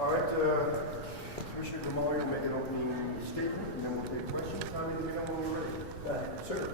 All right, Commissioner Damari will make an opening statement, and then we'll take questions. Tommy, let me know when we're ready. Sir.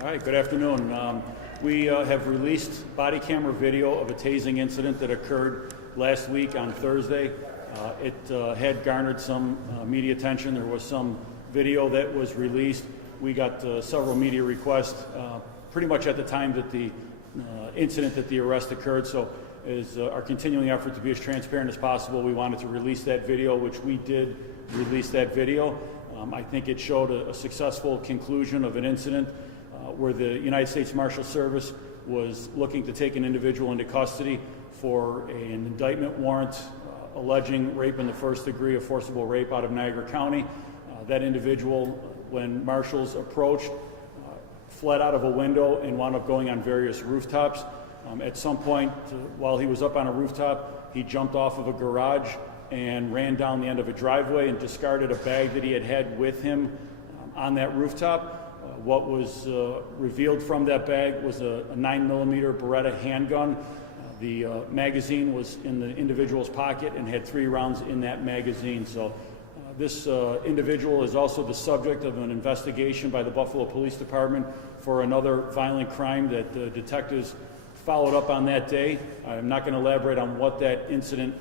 All right, good afternoon. We have released body camera video of a tasing incident that occurred last week on Thursday. It had garnered some media attention. There was some video that was released. We got several media requests pretty much at the time that the incident, that the arrest occurred. So as our continuing effort to be as transparent as possible, we wanted to release that video, which we did release that video. I think it showed a successful conclusion of an incident where the United States Marshal Service was looking to take an individual into custody for an indictment warrant alleging rape in the first degree of forcible rape out of Niagara County. That individual, when marshals approached, fled out of a window and wound up going on various rooftops. At some point, while he was up on a rooftop, he jumped off of a garage and ran down the end of a driveway and discarded a bag that he had with him on that rooftop. What was revealed from that bag was a 9mm Beretta handgun. The magazine was in the individual's pocket and had 3 rounds in that magazine. So this individual is also the subject of an investigation by the Buffalo Police Department for another violent crime that the detectives followed up on that day. I'm not going to elaborate on what that incident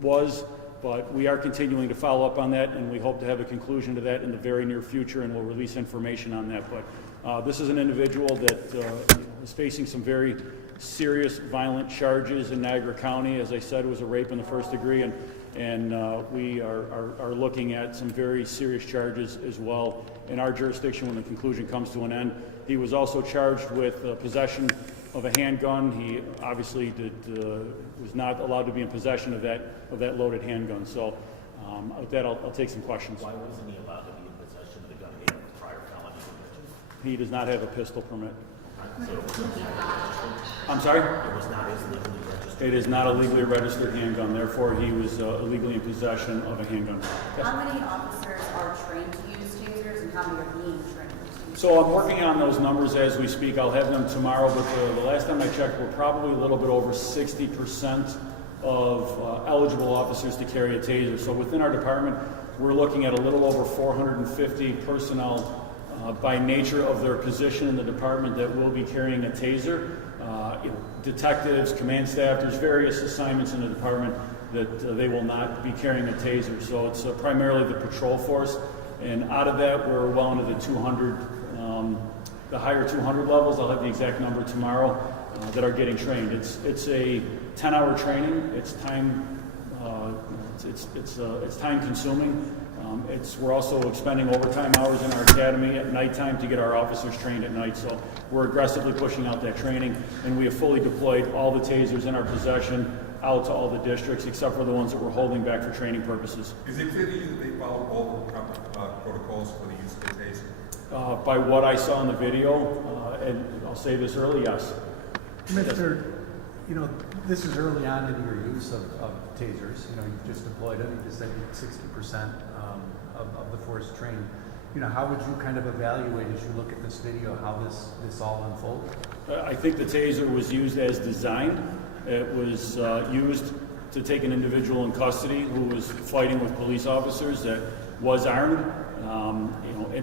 was, but we are continuing to follow up on that, and we hope to have a conclusion to that in the very near future, and we'll release information on that. But this is an individual that is facing some very serious violent charges in Niagara County. As I said, it was a rape in the first degree, and we are looking at some very serious charges as well in our jurisdiction when the conclusion comes to an end. He was also charged with possession of a handgun. He obviously was not allowed to be in possession of that loaded handgun. So with that, I'll take some questions. Why wasn't he allowed to be in possession of the gun? He had prior felony convictions. He does not have a pistol permit. So it wasn't legally registered. I'm sorry? It was not his legally registered. It is not a legally registered handgun. Therefore, he was illegally in possession of a handgun. Yes. How many officers are trained to use tasers and how many are being trained to use? So I'm working on those numbers as we speak. I'll have them tomorrow, but the last time I checked, we're probably a little bit over 60% of eligible officers to carry a taser. So within our department, we're looking at a little over 450 personnel by nature of their position in the department that will be carrying a taser. Detectives, command staff, there's various assignments in the department that they will not be carrying a taser. So it's primarily the patrol force. And out of that, we're well into the 200, the higher 200 levels. I'll have the exact number tomorrow that are getting trained. It's a 10-hour training. It's time. It's time consuming. We're also expending overtime hours in our academy at nighttime to get our officers trained at night. So we're aggressively pushing out that training, and we have fully deployed all the tasers in our possession out to all the districts, except for the ones that we're holding back for training purposes. Is it clear to you that they followed all the proper protocols for the use of the taser? By what I saw in the video, and I'll say this early, yes. Mr. This is early on in your use of tasers. You've just deployed it. You just said 60% of the force trained. How would you kind of evaluate as you look at this video how this all unfolded? I think the taser was used as designed. It was used to take an individual in custody who was fighting with police officers that was armed.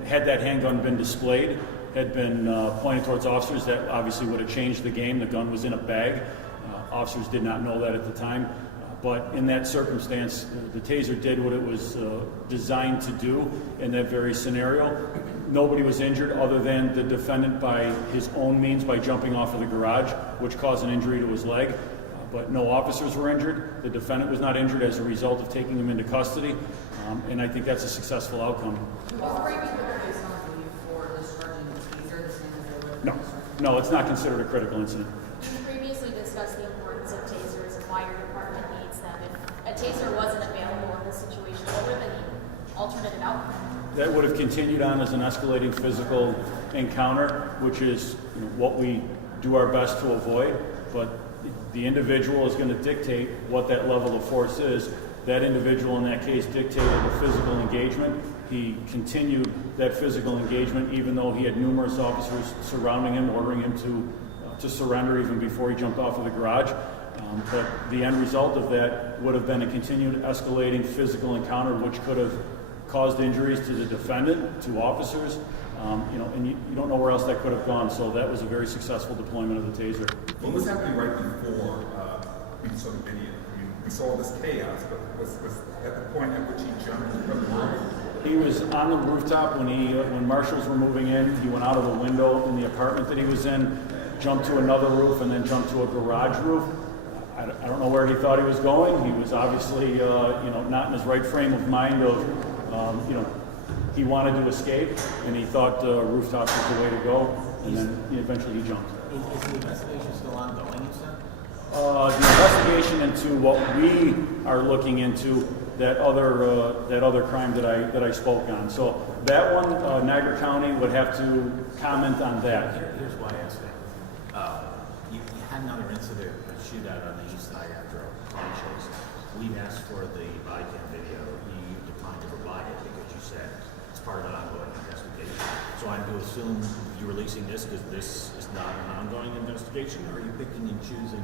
Had that handgun been displayed, had been pointed towards officers, that obviously would have changed the game. The gun was in a bag. Officers did not know that at the time. But in that circumstance, the taser did what it was designed to do in that very scenario. Nobody was injured other than the defendant by his own means by jumping off of the garage, which caused an injury to his leg. But no officers were injured. The defendant was not injured as a result of taking him into custody. And I think that's a successful outcome. No, it's not considered a critical incident. You previously discussed the importance of tasers and why your department needs them. If a taser wasn't available in this situation, what would have been the alternative outcome? That would have continued on as an escalating physical encounter, which is what we do our best to avoid. But the individual is going to dictate what that level of force is. That individual in that case dictated a physical engagement. He continued that physical engagement even though he had numerous officers surrounding him, ordering him to surrender even before he jumped off of the garage. But the end result of that would have been a continued escalating physical encounter, which could have caused injuries to the defendant, to officers, and you don't know where else that could have gone. So that was a very successful deployment of the taser. What was happening right before we saw the video? We saw this chaos, but was at the point at which he jumped from the roof? He was on the rooftop when marshals were moving in. He went out of a window in the apartment that he was in, jumped to another roof, and then jumped to a garage roof. I don't know where he thought he was going. He was obviously, not in his right frame of mind of, he wanted to escape, and he thought rooftops was the way to go, and then eventually he jumped. Is the investigation still ongoing, you said? The investigation into what we are looking into, that other crime that I spoke on. So that one, Niagara County would have to comment on that. Here's why I asked that. You had another incident, a shootout on the east side after a car chase. We've asked for the body cam video. You declined to provide it because you said it's part of an ongoing investigation. So I'm to assume you're releasing this because this is not an ongoing investigation, or are you picking and choosing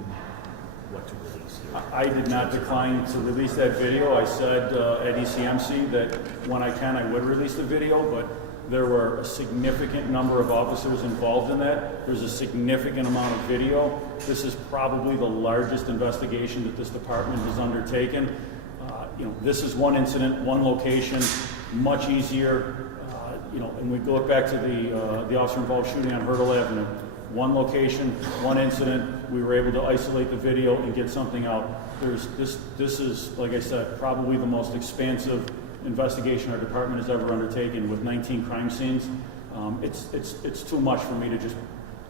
what to release here? I did not decline to release that video. I said at ECMC that when I can, I would release the video, but there were a significant number of officers involved in that. There's a significant amount of video. This is probably the largest investigation that this department has undertaken. This is one incident, one location, much easier. And we go back to the officer-involved shooting on Hurdle Avenue. one location, one incident. We were able to isolate the video and get something out. This is, like I said, probably the most expansive investigation our department has ever undertaken with 19 crime scenes. It's too much for me to just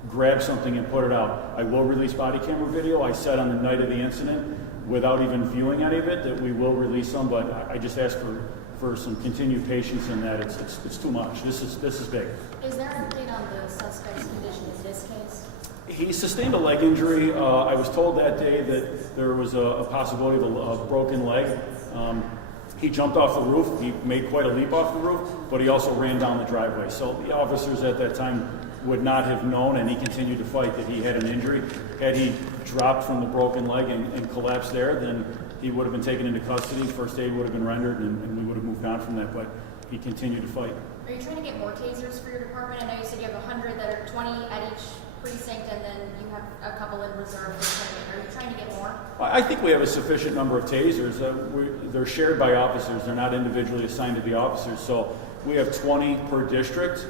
grab something and put it out. I will release body camera video. I said on the night of the incident, without even viewing any of it, that we will release some, but I just ask for some continued patience in that. It's too much. This is big. Is there an update on the suspect's condition in this case? He sustained a leg injury. I was told that day that there was a possibility of a broken leg. He jumped off the roof. He made quite a leap off the roof, but he also ran down the driveway. So the officers at that time would not have known, and he continued to fight, that he had an injury. Had he dropped from the broken leg and collapsed there, then he would have been taken into custody. First aid would have been rendered, and we would have moved on from that, but he continued to fight. Are you trying to get more tasers for your department? I know you said you have 100 that are 20 at each precinct, and then you have a couple in reserve for training. Are you trying to get more? I think we have a sufficient number of tasers. They're shared by officers. They're not individually assigned to the officers. So we have 20 per district.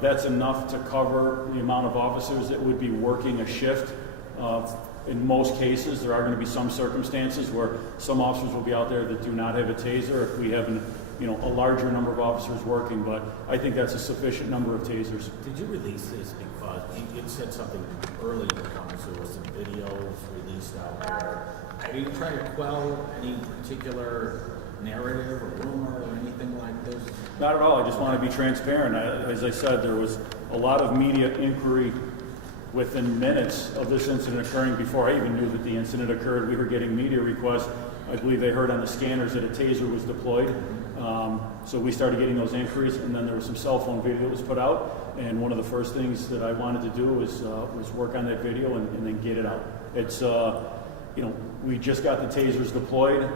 That's enough to cover the amount of officers that would be working a shift. In most cases, there are going to be some circumstances where some officers will be out there that do not have a taser if we have a larger number of officers working, but I think that's a sufficient number of tasers. Did you release this because it said something early in the comments, there was some videos released out there. Are you trying to quell any particular narrative or rumor or anything like this? Not at all. I just want to be transparent. As I said, there was a lot of media inquiry within minutes of this incident occurring. Before I even knew that the incident occurred, we were getting media requests. I believe they heard on the scanners that a taser was deployed. So we started getting those inquiries, and then there was some cell phone video that was put out. And one of the first things that I wanted to do was work on that video and then get it out. It's we just got the tasers deployed.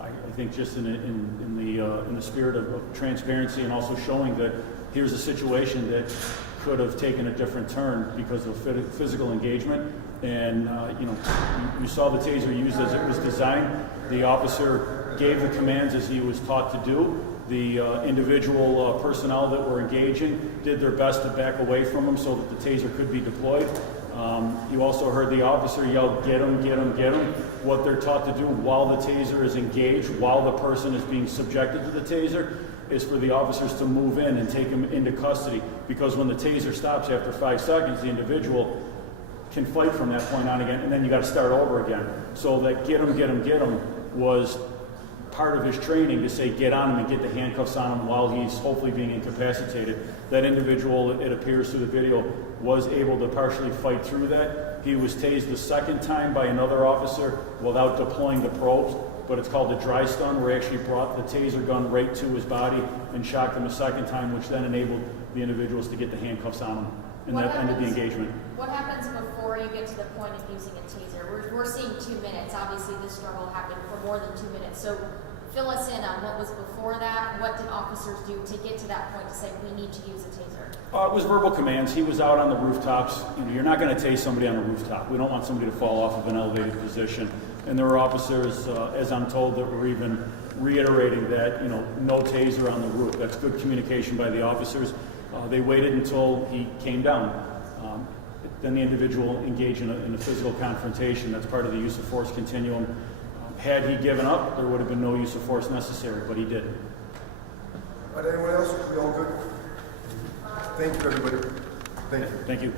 I think just in the spirit of transparency and also showing that here's a situation that could have taken a different turn because of physical engagement. And you saw the taser used as it was designed. The officer gave the commands as he was taught to do. The individual personnel that were engaging did their best to back away from him so that the taser could be deployed. You also heard the officer yell, "Get him, get him, get him." What they're taught to do while the taser is engaged, while the person is being subjected to the taser, is for the officers to move in and take him into custody. Because when the taser stops after 5 seconds, the individual can fight from that point on again, and then you got to start over again. So that "get him, get him, get him" was part of his training to say get on him and get the handcuffs on him while he's hopefully being incapacitated. That individual, it appears through the video, was able to partially fight through that. He was tased the second time by another officer without deploying the probes, but it's called a dry stun, where he actually brought the taser gun right to his body and shocked him a second time, which then enabled the individuals to get the handcuffs on him. And that ended the engagement. What happens before you get to the point of using a taser? We're seeing 2 minutes. Obviously, this struggle happened for more than 2 minutes. So fill us in on what was before that. What did officers do to get to that point to say we need to use a taser? It was verbal commands. He was out on the rooftops. You're not going to tase somebody on a rooftop. We don't want somebody to fall off of an elevated position. And there were officers, as I'm told, that were even reiterating that, no taser on the roof. That's good communication by the officers. They waited until he came down. Then the individual engaged in a physical confrontation. That's part of the use of force continuum. Had he given up, there would have been no use of force necessary, but he didn't. Anyone else? We all good? Thank you, everybody. Thank you. Thank you.